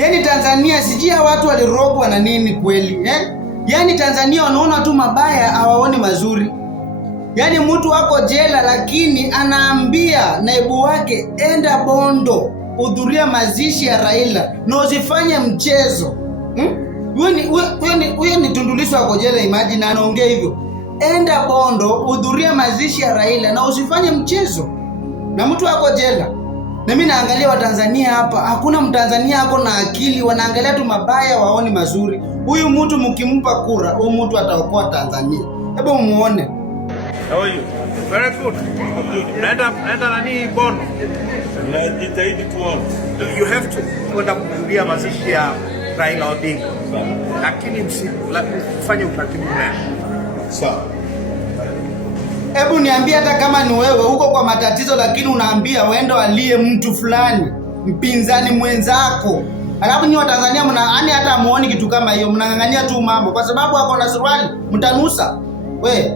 Yaani Tanzania sijui watu walirogwa na nini kweli, Yaani Tanzania wanaona tu mabaya, hawaoni mazuri. Yaani mtu wako jela lakini anaambia naibu wake enda Bondo, hudhuria mazishi ya Raila na usifanye mchezo. Huyo ni Tundu Lissu wako jela, imagine anaongea hivyo. Enda Bondo, hudhuria mazishi ya Raila na usifanye mchezo. Na mtu wako jela. Na mimi naangalia Watanzania hapa, hakuna Mtanzania ako na akili, wanaangalia tu mabaya, waoni mazuri. Huyu mtu mkimpa kura, huyu mtu ataokoa Tanzania. Hebu muone. How are you? Very good. Naenda nani Bondo? Najitahidi tuone. You have to kwenda kuhudhuria mazishi ya Raila Odinga. Lakini msifanye utaratibu mbaya. Sawa. Hebu niambie, hata kama ni wewe huko kwa matatizo, lakini unaambia wendo alie mtu fulani, mpinzani mwenzako. Alafu nyi Watanzania mnaani hata muoni kitu kama hiyo, mnang'ang'ania tu mambo kwa sababu hapo na suruali mtanusa. We